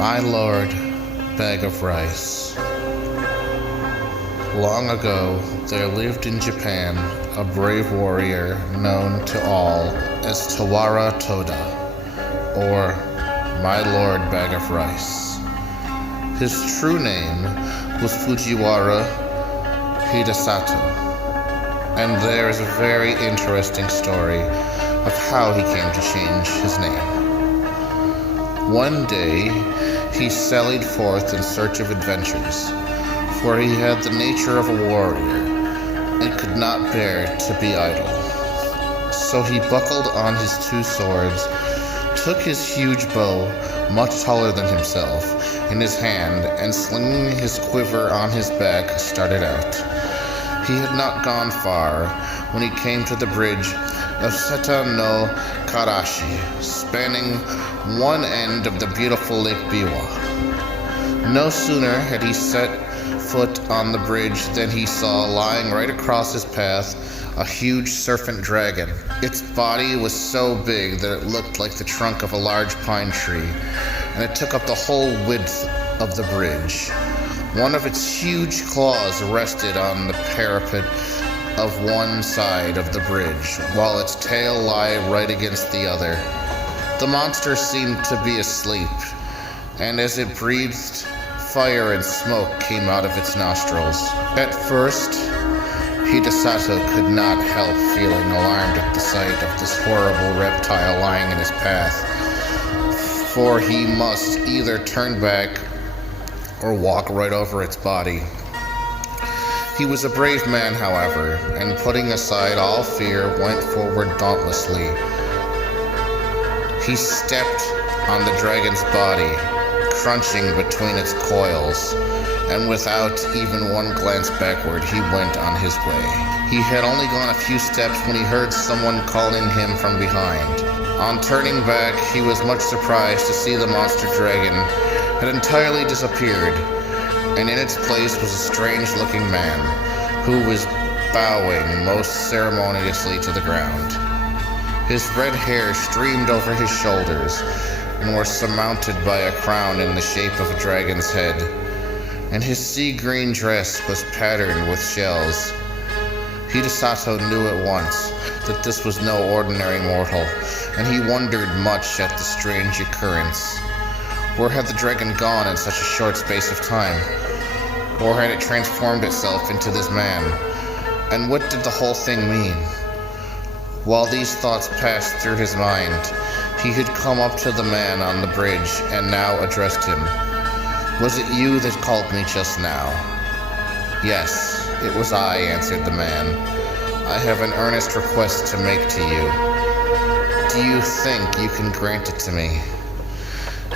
My lord, bag of rice. Long ago, there lived in Japan a brave warrior known to all as Tawara Toda, or My Lord Bag of Rice. His true name was Fujiwara Hidesato, and there is a very interesting story of how he came to change his name. One day, he sallied forth in search of adventures, for he had the nature of a warrior and could not bear to be idle. So he buckled on his two swords, took his huge bow, much taller than himself, in his hand, and slinging his quiver on his back, started out. He had not gone far when he came to the bridge of Seta no Karashi, spanning one end of the beautiful Lake Biwa. No sooner had he set foot on the bridge than he saw, lying right across his path, a huge serpent dragon. Its body was so big that it looked like the trunk of a large pine tree, and it took up the whole width of the bridge. One of its huge claws rested on the parapet of one side of the bridge, while its tail lay right against the other. The monster seemed to be asleep, and as it breathed, fire and smoke came out of its nostrils. At first, Hidesato could not help feeling alarmed at the sight of this horrible reptile lying in his path, for he must either turn back or walk right over its body. He was a brave man, however, and putting aside all fear, went forward dauntlessly. He stepped on the dragon's body, crunching between its coils, and without even one glance backward, he went on his way. He had only gone a few steps when he heard someone calling him from behind. On turning back, he was much surprised to see the monster dragon had entirely disappeared, and in its place was a strange-looking man who was bowing most ceremoniously to the ground. His red hair streamed over his shoulders and were surmounted by a crown in the shape of a dragon's head, and his sea-green dress was patterned with shells. Hidesato knew at once that this was no ordinary mortal, and he wondered much at the strange occurrence. Where had the dragon gone in such a short space of time? Or had it transformed itself into this man? And what did the whole thing mean? While these thoughts passed through his mind, he had come up to the man on the bridge and now addressed him. "Was it you that called me just now?" "Yes, it was I," answered the man. "I have an earnest request to make to you. Do you think you can grant it to me?"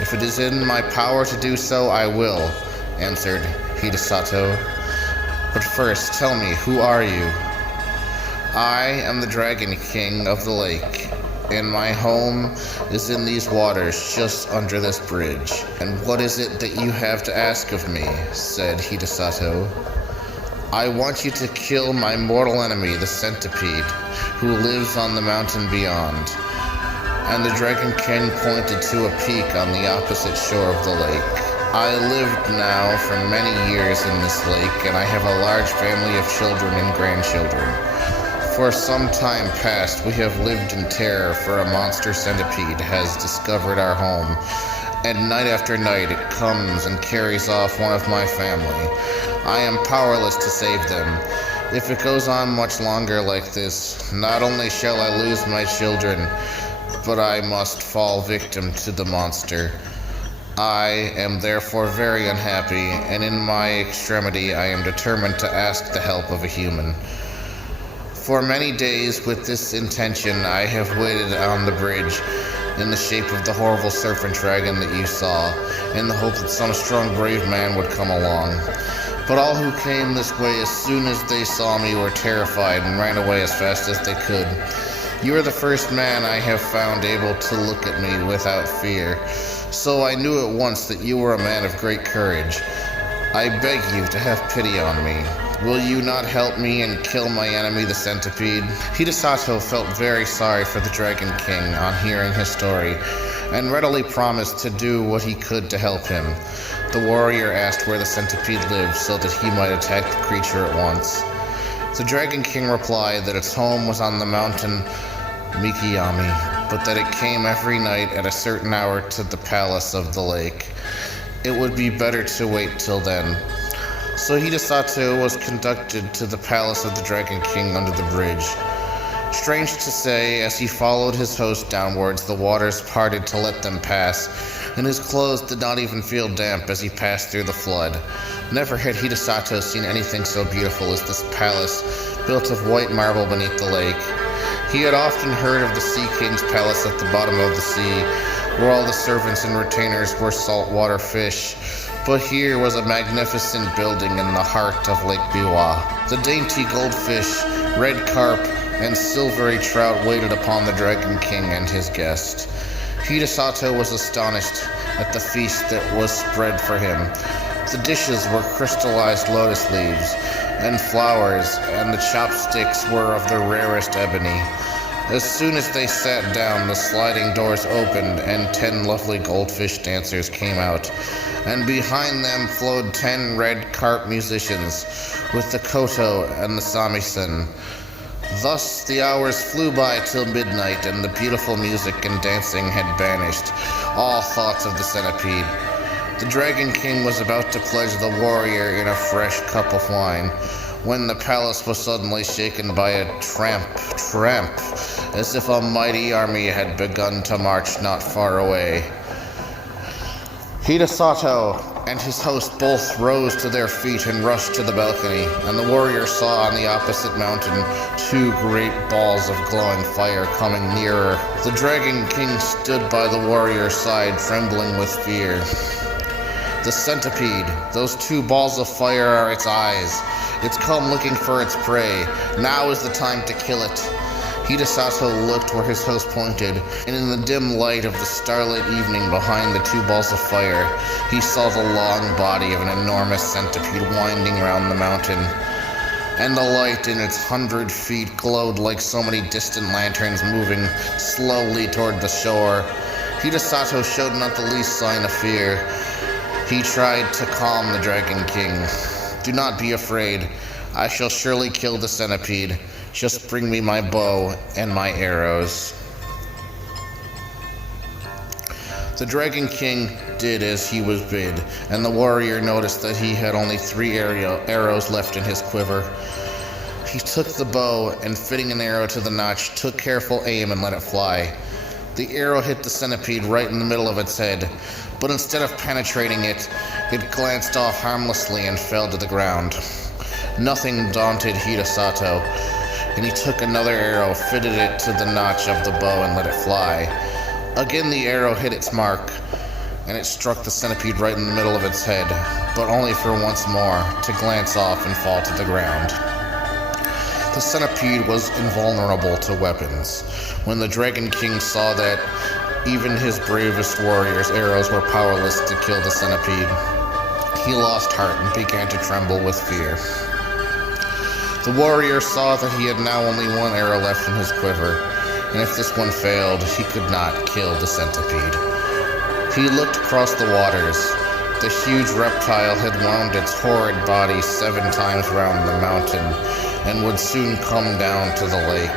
"If it is in my power to do so, I will," answered Hidesato. "But first, tell me, who are you?" "I am the Dragon King of the lake, and my home is in these waters just under this bridge." "And what is it that you have to ask of me?" said Hidesato. "I want you to kill my mortal enemy, the centipede, who lives on the mountain beyond." And the Dragon King pointed to a peak on the opposite shore of the lake. "I lived now for many years in this lake, and I have a large family of children and grandchildren. For some time past, we have lived in terror, for a monster centipede has discovered our home, and night after night it comes and carries off one of my family. I am powerless to save them. If it goes on much longer like this, not only shall I lose my children, but I must fall victim to the monster. I am therefore very unhappy, and in my extremity I am determined to ask the help of a human. For many days with this intention I have waited on the bridge in the shape of the horrible serpent dragon that you saw, in the hope that some strong brave man would come along. But all who came this way as soon as they saw me were terrified and ran away as fast as they could. You are the first man I have found able to look at me without fear, so I knew at once that you were a man of great courage. I beg you to have pity on me. Will you not help me and kill my enemy, the centipede?" Hidesato felt very sorry for the Dragon King on hearing his story, and readily promised to do what he could to help him. The warrior asked where the centipede lived so that he might attack the creature at once. The Dragon King replied that its home was on the mountain Mikiyami, but that it came every night at a certain hour to the palace of the lake. It would be better to wait till then. So Hidesato was conducted to the palace of the Dragon King under the bridge. Strange to say, as he followed his host downwards, the waters parted to let them pass, and his clothes did not even feel damp as he passed through the flood. Never had Hidesato seen anything so beautiful as this palace, built of white marble beneath the lake. He had often heard of the Sea King's palace at the bottom of the sea, where all the servants and retainers were saltwater fish, but here was a magnificent building in the heart of Lake Biwa. The dainty goldfish, red carp, and silvery trout waited upon the Dragon King and his guest. Hidesato was astonished at the feast that was spread for him. The dishes were crystallized lotus leaves and flowers, and the chopsticks were of the rarest ebony. As soon as they sat down, the sliding doors opened, and 10 lovely goldfish dancers came out, and behind them flowed 10 red carp musicians, with the koto and the samisen. Thus the hours flew by till midnight, and the beautiful music and dancing had banished all thoughts of the centipede. The Dragon King was about to pledge the warrior in a fresh cup of wine, when the palace was suddenly shaken by a tramp, as if a mighty army had begun to march not far away. Hidesato and his host both rose to their feet and rushed to the balcony, and the warrior saw on the opposite mountain 2 great balls of glowing fire coming nearer. The Dragon King stood by the warrior's side, trembling with fear. The centipede, those 2 balls of fire are its eyes. It's come looking for its prey. Now is the time to kill it. Hidesato looked where his host pointed, and in the dim light of the starlit evening behind the 2 balls of fire, he saw the long body of an enormous centipede winding around the mountain. And the light in its 100 feet glowed like so many distant lanterns moving slowly toward the shore. Hidesato showed not the least sign of fear. He tried to calm the Dragon King. "Do not be afraid. I shall surely kill the centipede. Just bring me my bow and my arrows." The Dragon King did as he was bid, and the warrior noticed that he had only 3 arrows left in his quiver. He took the bow and, fitting an arrow to the notch, took careful aim and let it fly. The arrow hit the centipede right in the middle of its head, but instead of penetrating it, it glanced off harmlessly and fell to the ground. Nothing daunted Hidesato, and he took another arrow, fitted it to the notch of the bow, and let it fly. Again the arrow hit its mark, and it struck the centipede right in the middle of its head, but only for once more, to glance off and fall to the ground. The centipede was invulnerable to weapons. When the Dragon King saw that even his bravest warrior's arrows were powerless to kill the centipede, he lost heart and began to tremble with fear. The warrior saw that he had now only 1 arrow left in his quiver, and if this one failed, he could not kill the centipede. He looked across the waters. The huge reptile had wound its horrid body 7 times round the mountain, and would soon come down to the lake.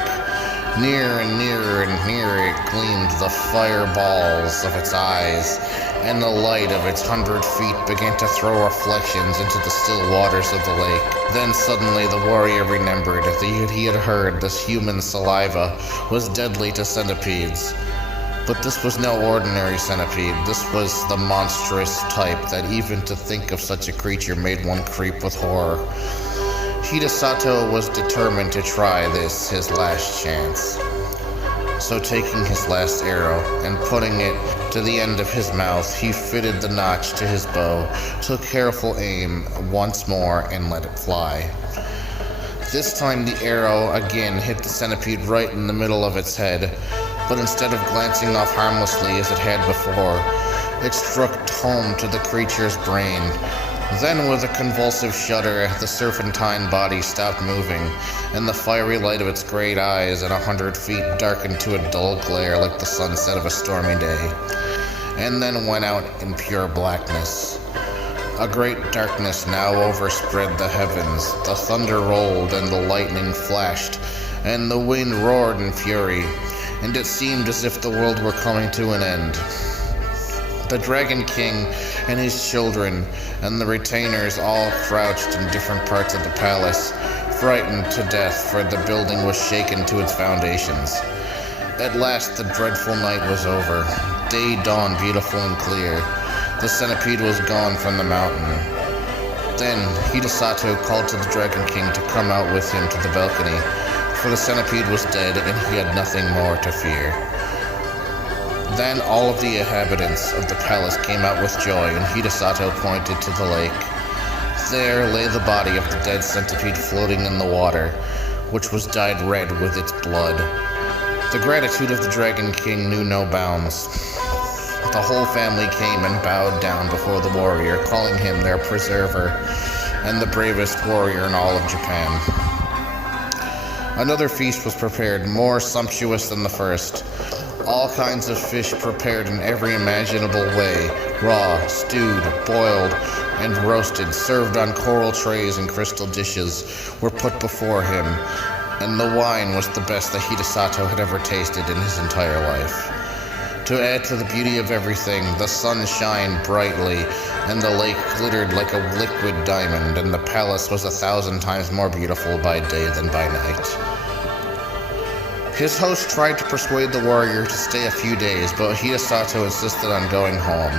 Nearer and nearer and nearer it gleamed the fireballs of its eyes, and the light of its 100 feet began to throw reflections into the still waters of the lake. Then suddenly the warrior remembered that he had heard this human saliva was deadly to centipedes. But this was no ordinary centipede. This was the monstrous type that even to think of such a creature made one creep with horror. Hidesato was determined to try this, his last chance. So taking his last arrow and putting it to the end of his mouth, he fitted the notch to his bow, took careful aim once more, and let it fly. This time the arrow again hit the centipede right in the middle of its head, but instead of glancing off harmlessly as it had before, it struck home to the creature's brain. Then, with a convulsive shudder, the serpentine body stopped moving, and the fiery light of its great eyes at 100 feet darkened to a dull glare like the sunset of a stormy day, and then went out in pure blackness. A great darkness now overspread the heavens, the thunder rolled and the lightning flashed, and the wind roared in fury, and it seemed as if the world were coming to an end. The Dragon King and his children and the retainers all crouched in different parts of the palace, frightened to death, for the building was shaken to its foundations. At last the dreadful night was over. Day dawned beautiful and clear. The centipede was gone from the mountain. Then Hidesato called to the Dragon King to come out with him to the balcony, for the centipede was dead and he had nothing more to fear. Then all of the inhabitants of the palace came out with joy, and Hidesato pointed to the lake. There lay the body of the dead centipede floating in the water, which was dyed red with its blood. The gratitude of the Dragon King knew no bounds. The whole family came and bowed down before the warrior, calling him their preserver and the bravest warrior in all of Japan. Another feast was prepared, more sumptuous than the first. All kinds of fish prepared in every imaginable way, raw, stewed, boiled, and roasted, served on coral trays and crystal dishes, were put before him, and the wine was the best that Hidesato had ever tasted in his entire life. To add to the beauty of everything, the sun shined brightly, and the lake glittered like a liquid diamond, and the palace was 1,000 times more beautiful by day than by night. His host tried to persuade the warrior to stay a few days, but Hidesato insisted on going home,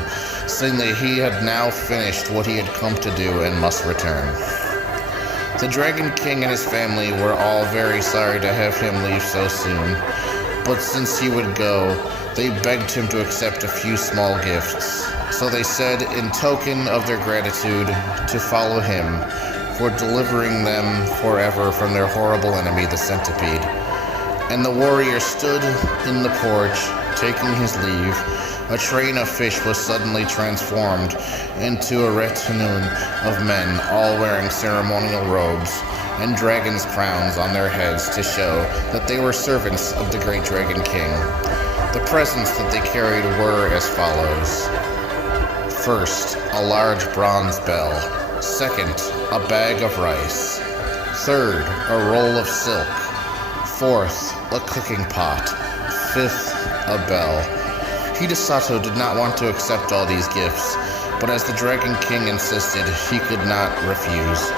saying that he had now finished what he had come to do and must return. The Dragon King and his family were all very sorry to have him leave so soon, but since he would go, they begged him to accept a few small gifts. So they said, in token of their gratitude, to follow him for delivering them forever from their horrible enemy, the centipede. And the warrior stood in the porch, taking his leave. A train of fish was suddenly transformed into a retinue of men, all wearing ceremonial robes and dragon's crowns on their heads to show that they were servants of the great Dragon King. The presents that they carried were as follows. First, a large bronze bell. Second, a bag of rice. Third, a roll of silk. Fourth, a cooking pot. Fifth, a bell. Hidesato did not want to accept all these gifts, but as the Dragon King insisted, he could not refuse.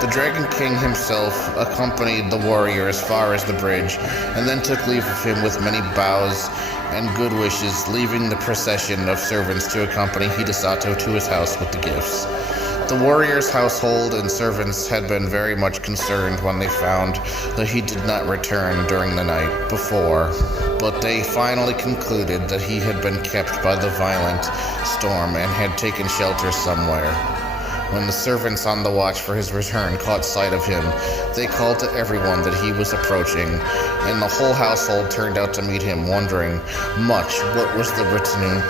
The Dragon King himself accompanied the warrior as far as the bridge, and then took leave of him with many bows and good wishes, leaving the procession of servants to accompany Hidesato to his house with the gifts. The warrior's household and servants had been very much concerned when they found that he did not return during the night before, but they finally concluded that he had been kept by the violent storm and had taken shelter somewhere. When the servants on the watch for his return caught sight of him, they called to everyone that he was approaching, and the whole household turned out to meet him, wondering much what was the retinue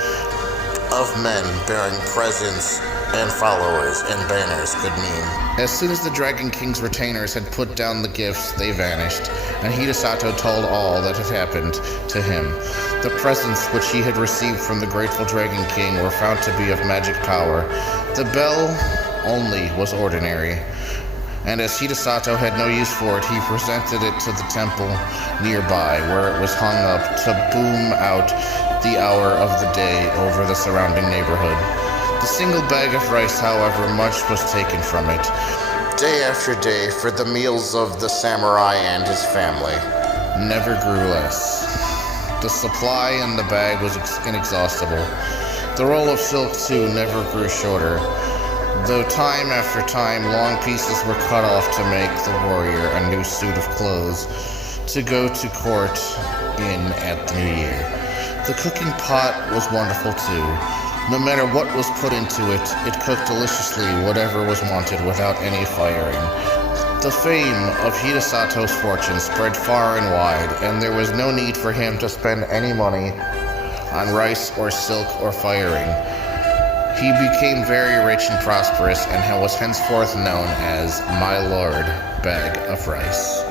of men bearing presents and followers and banners could mean. As soon as the Dragon King's retainers had put down the gifts, they vanished, and Hidesato told all that had happened to him. The presents which he had received from the grateful Dragon King were found to be of magic power. The bell only was ordinary, and as Hidesato had no use for it, he presented it to the temple nearby, where it was hung up to boom out the hour of the day over the surrounding neighborhood. The single bag of rice, however, much was taken from it, day after day, for the meals of the samurai and his family never grew less. The supply in the bag was inexhaustible. The roll of silk, too, never grew shorter, though time after time long pieces were cut off to make the warrior a new suit of clothes to go to court in at the new year. The cooking pot was wonderful, too. No matter what was put into it, it cooked deliciously whatever was wanted without any firing. The fame of Hidesato's fortune spread far and wide, and there was no need for him to spend any money on rice or silk or firing. He became very rich and prosperous and was henceforth known as My Lord Bag of Rice.